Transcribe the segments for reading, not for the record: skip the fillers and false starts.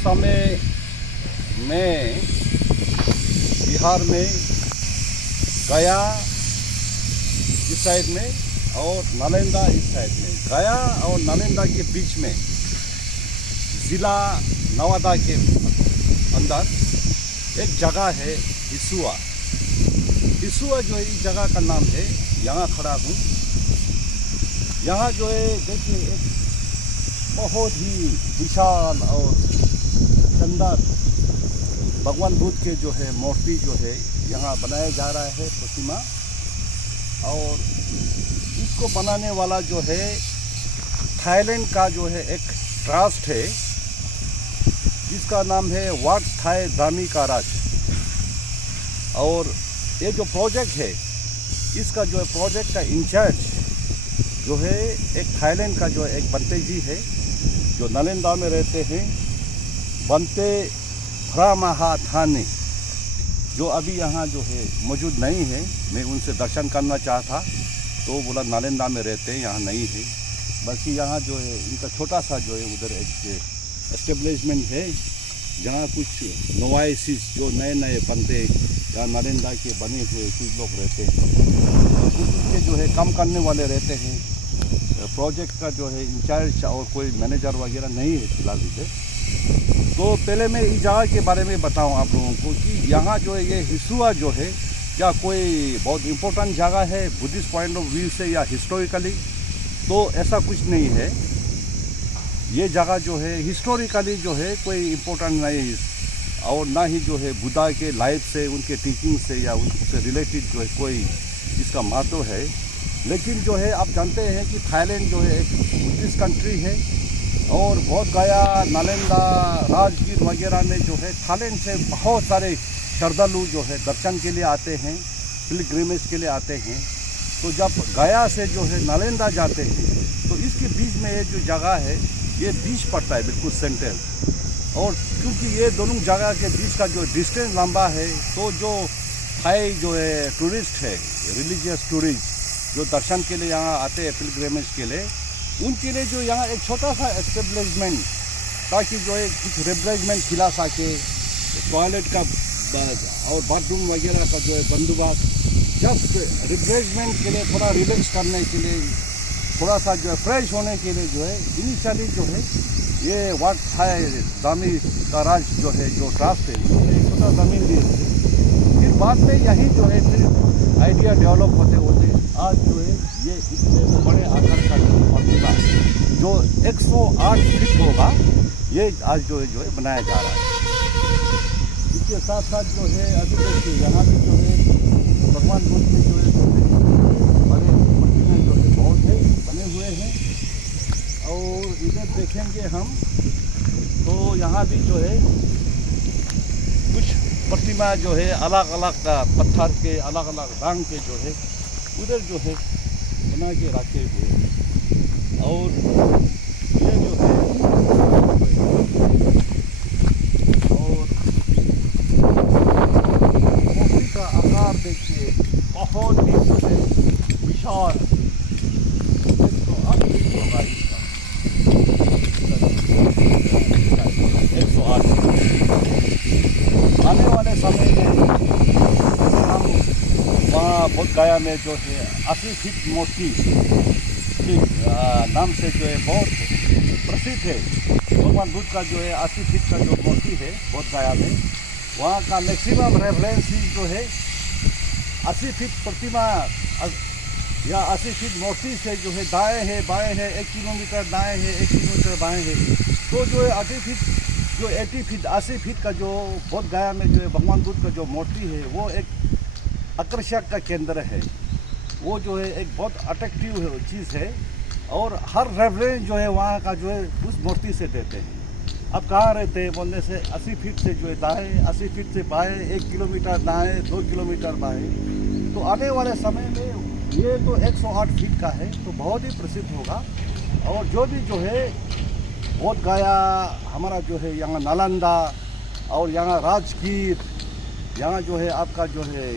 समय में बिहार में गया इस साइड में और नालंदा इस साइड में, गया और नालंदा के बीच में ज़िला नवादा के अंदर एक जगह है हिसुआ। हिसुआ जो है इस जगह का नाम है। यहाँ खड़ा हूँ, यहाँ जो है देखिए एक बहुत ही विशाल और शानदार भगवान बुद्ध के जो है मूर्ति जो है यहाँ बनाया जा रहा है, प्रतिमा। और इसको बनाने वाला जो है थाईलैंड का जो है एक ट्रस्ट है, जिसका नाम है वाट थाई दामी काराज। और ये जो प्रोजेक्ट है, इसका जो है प्रोजेक्ट का इंचार्ज जो है एक थाईलैंड का जो है एक बंते जी है, जो नालंदा में रहते हैं, बंते फ्रामाहाथानी, जो अभी यहाँ जो है मौजूद नहीं है। मैं उनसे दर्शन करना चाहता तो बोला नालंदा में रहते हैं, यहाँ नहीं है। बल्कि यहाँ जो है इनका छोटा सा जो है उधर एक एस्टेब्लिशमेंट है, जहाँ कुछ नवाइसिस जो नए नए बनते यहाँ नालंदा के बने हुए कुछ लोग रहते हैं, उनके जो है काम करने वाले रहते हैं। प्रोजेक्ट का जो है इंचार्ज और कोई मैनेजर वगैरह नहीं है फिलहाल इसे। तो पहले मैं इस जगह के बारे में बताऊं आप लोगों को कि यहाँ जो है ये हिसुआ जो है क्या कोई बहुत इम्पोर्टेंट जगह है बुद्धिस्ट पॉइंट ऑफ व्यू से या हिस्टोरिकली, तो ऐसा कुछ नहीं है। ये जगह जो है हिस्टोरिकली जो है कोई इम्पोर्टेंट नहीं है, और ना ही जो है बुद्धा के लाइफ से, उनके टीचिंग से या उनसे रिलेटेड जो है कोई इसका महत्व है। लेकिन जो है आप जानते हैं कि थाईलैंड जो है एक बुद्धिस्ट कंट्री है, और बोध गया, नालंदा, राजगीर वगैरह में जो है थाईलैंड से बहुत सारे श्रद्धालु जो है दर्शन के लिए आते हैं, पिलग्रिमेज के लिए आते हैं। तो जब गया से जो है नालंदा जाते हैं तो इसके बीच में ये जो जगह है ये बीच पड़ता है, बिल्कुल सेंटर। और क्योंकि ये दोनों जगह के बीच का जो डिस्टेंस लंबा है, तो जो थाई जो है टूरिस्ट है, रिलीजियस टूरिस्ट जो दर्शन के लिए यहाँ आते हैं पिलग्रिमेज के लिए, उनके लिए जो यहाँ एक छोटा सा एस्टेब्लिशमेंट, ताकि जो है कुछ रिफ्रेशमेंट खिला सके, टॉयलेट का और बाथरूम वगैरह का जो है बंदोबस्त, जस्ट रिफ्रेशमेंट के लिए, थोड़ा रिलैक्स करने के लिए, थोड़ा सा जो है फ्रेश होने के लिए जो है इनिशियली जो है ये वाट थाई दामी काराज जो है जो ट्रस्ट है, एक छोटा ज़मीन दिए थे। फिर बाद में यही जो है फिर आइडिया डेवलप होते होते आज जो है ये इतने बड़े आकार का जो प्रतिमा जो 108 फीट होगा, ये आज जो है बनाया जा रहा है। इसके साथ साथ जो है अभी देखिए यहाँ भी जो है भगवान बुद्ध के जो है बड़े प्रतिमा जो है बहुत है बने हुए हैं। और इधर देखेंगे हम तो यहाँ भी जो है कुछ प्रतिमा जो है अलग अलग पत्थर के अलग अलग रंग के जो है उधर जो है बना के रखे हुए हैं। और ये जो है और मूर्ति का आकार देखिए बहुत ही जो है विशाल, 108 फीट होगा इसका, 108। आने वाले समय में हम वहाँ बोध गया में जो है 80 फीट मूर्ति नाम से जो है बहुत प्रसिद्ध है, भगवान बुद्ध का जो है 80 फीट का जो मूर्ति है बोध गया में, वहाँ का मैक्सिमम रेफरेंस जो है 80 फीट प्रतिमा या 80 फीट मूर्ति से जो है दाएँ है बाएँ है, 1 किलोमीटर दाएँ है, 1 किलोमीटर बाएँ है। तो जो है 80 फीट का जो बोध गया में जो है भगवान बुद्ध का जो मूर्ति है वो एक आकर्षक का केंद्र है। वो जो है एक बहुत अट्रैक्टिव चीज़ है, और हर रेफरेंस जो है वहाँ का जो है उस मूर्ति से देते हैं। अब कहाँ रहते हैं बोलने से 80 फीट से जो है दाएँ, 80 फीट से बाएँ, 1 किलोमीटर दाएँ, 2 किलोमीटर बाएँ। तो आने वाले समय में ये तो 108 फीट का है, तो बहुत ही प्रसिद्ध होगा। और जो भी जो है बोध गया हमारा जो है यहाँ नालंदा और यहाँ राजगीर, यहाँ जो है आपका जो है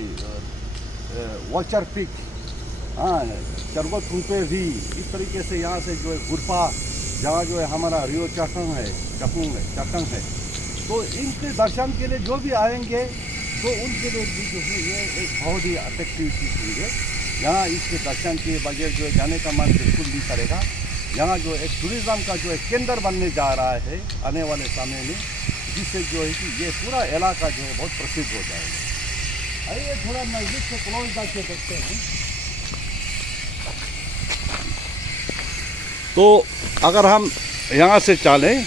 वॉचर पिक, हाँ चरगोत कुंपे भी, इस तरीके से यहाँ से जो है गुरपा, जहाँ जो है हमारा रियो चकंग है, तो इनके दर्शन के लिए जो भी आएंगे तो उनके लिए भी जो है ये एक बहुत ही अट्रैक्टिव चीज़ होंगे। यहाँ इसके दर्शन के बगैर जो है जाने का मन बिल्कुल नहीं करेगा। यहाँ जो एक टूरिज़्म का जो है केंद्र बनने जा रहा है आने वाले समय में, जिससे जो है कि ये पूरा इलाका जो है बहुत प्रसिद्ध हो जाएगा। आइए थोड़ा नज़दीक से क्लोज जाके देखते हैं। तो अगर हम यहाँ से चलें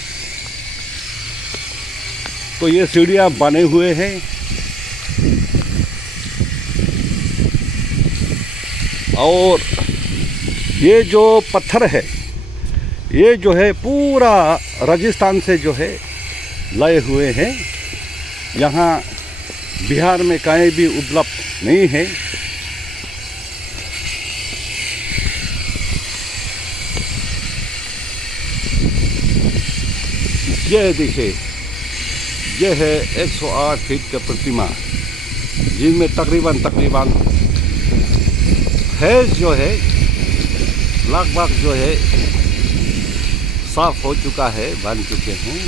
तो ये सीढ़ियाँ बने हुए हैं और ये जो पत्थर है ये जो है पूरा राजस्थान से जो है लाए हुए हैं। यहाँ बिहार में कहीं भी उपलब्ध नहीं है। ये देखिए, ये है 108 फीट का प्रतिमा, जिनमें तकरीबन फैज जो है लगभग जो है साफ हो चुका है, बन चुके हैं।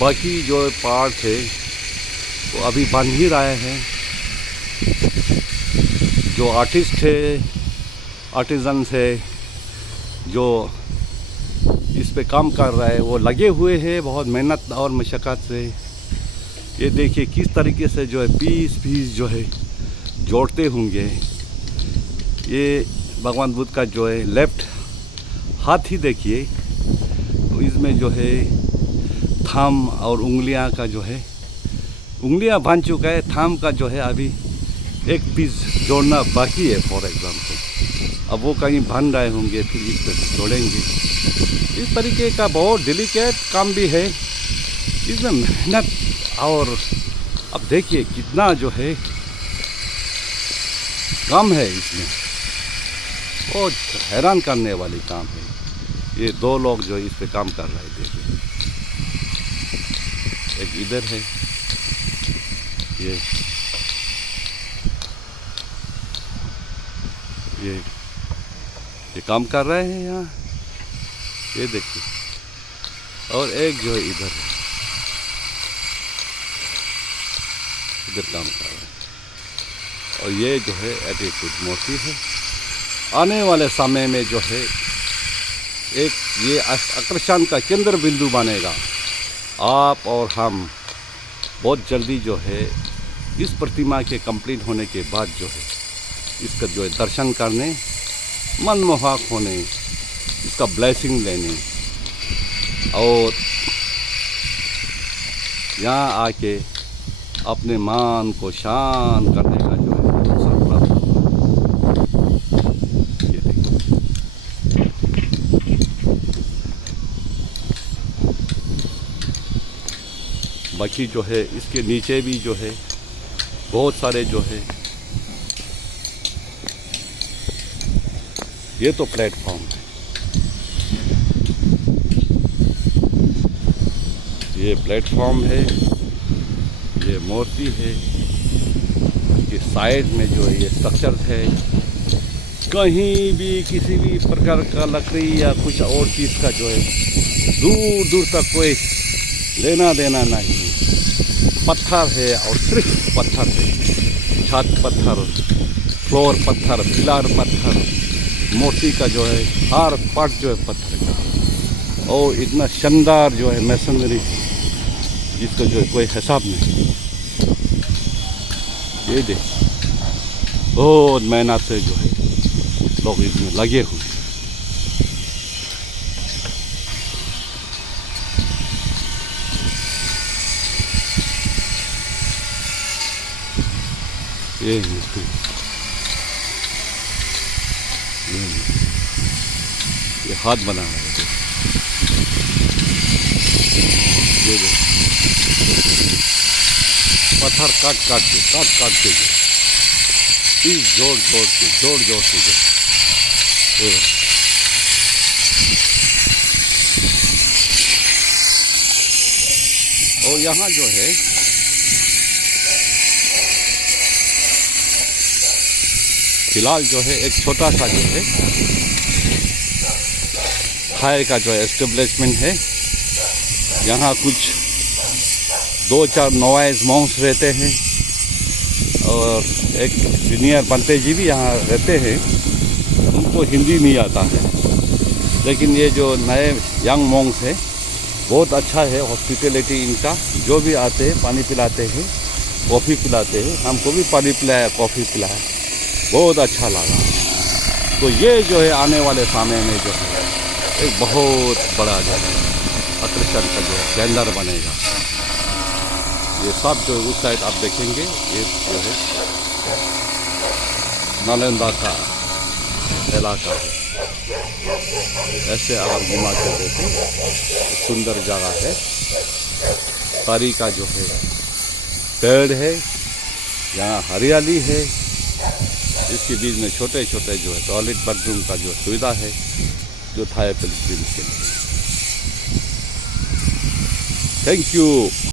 बाकी जो पार्ट है वो अभी बन ही रहे हैं। जो आर्टिस्ट है, आर्टिजन्स है, जो इस पे काम कर रहा है वो लगे हुए हैं बहुत मेहनत और मशक्क़त से। ये देखिए किस तरीके से जो है पीस जो है जोड़ते होंगे। ये भगवान बुद्ध का जो है लेफ्ट हाथ ही देखिए, तो इसमें जो है थंब और उंगलियां का जो है उंगलियां बन चुका है, थंब का जो है अभी एक पीस जोड़ना बाकी है। फॉर एग्जांपल अब वो कहीं बन रहे होंगे, फिर इस पर जोड़ेंगे। इस तरीके का बहुत डेलिकेट काम भी है, इसमें मेहनत। और अब देखिए कितना जो है काम है इसमें, बहुत हैरान करने वाली काम है। ये दो लोग जो इस पे काम कर रहे हैं, देखिए एक इधर है, ये काम कर रहे हैं यहाँ, ये देखिए। और एक जो है इधर काम कर रहा है। और ये जो है एटीट्यूड मूर्ति है। आने वाले समय में जो है एक ये आकर्षण का केंद्र बिंदु बनेगा। आप और हम बहुत जल्दी जो है इस प्रतिमा के कंप्लीट होने के बाद जो है इसका जो है दर्शन करने, मनमोहक होने, इसका ब्लेसिंग लेने और यहाँ आके अपने मान को शांत करने का जो है अवसर प्राप्त होगा। ये देखिए, बाकी जो है इसके नीचे भी जो है बहुत सारे जो है, ये तो प्लेटफॉर्म है, ये प्लेटफॉर्म है, ये मूर्ति है, इसके साइड में जो है ये स्ट्रक्चर है। कहीं भी किसी भी प्रकार का लकड़ी या कुछ और चीज़ का जो है दूर दूर तक कोई लेना देना नहीं। पत्थर है और सिर्फ पत्थर है, छत पत्थर, फ्लोर पत्थर, पिलर पत्थर, मूर्ति का जो है हर पार्ट जो है पत्थर का। और इतना शानदार जो है मैसनरी, जिसका जो है कोई हिसाब नहीं। ये देख, बहुत मेहनत से जो है लोग इसमें लगे हुए। ये मिस्त्री, ये हाथ बना रहा है। ये पत्थर काट के पीस जोड़ के और यहाँ जो है फिलहाल जो है एक छोटा सा जो है खाए का जो है एस्टेब्लिशमेंट है। यहाँ कुछ 2-4 नोवाइज मॉन्क्स रहते हैं और एक सीनियर बनते जी भी यहाँ रहते हैं। उनको हिंदी नहीं आता है, लेकिन ये जो नए यंग मॉन्क्स है बहुत अच्छा है हॉस्पिटलिटी इनका। जो भी आते हैं पानी पिलाते हैं, कॉफ़ी पिलाते हैं। हमको भी पानी पिलाया, कॉफ़ी पिलाया, बहुत अच्छा लगा। तो ये जो है आने वाले समय में जो है एक बहुत बड़ा जो है आकर्षण का जो केंद्र बनेगा। ये सब जो उस साइड आप देखेंगे ये जो है नालंदा का इलाका है। ऐसे अगर घुमा के देखें सुंदर जगह है। सारी का जो है पेड़ है, यहाँ हरियाली है। इसके बीच में छोटे छोटे जो है टॉयलेट बाथरूम का जो सुविधा है जो थाई पिलग्रिम्स के लिए। Thank you.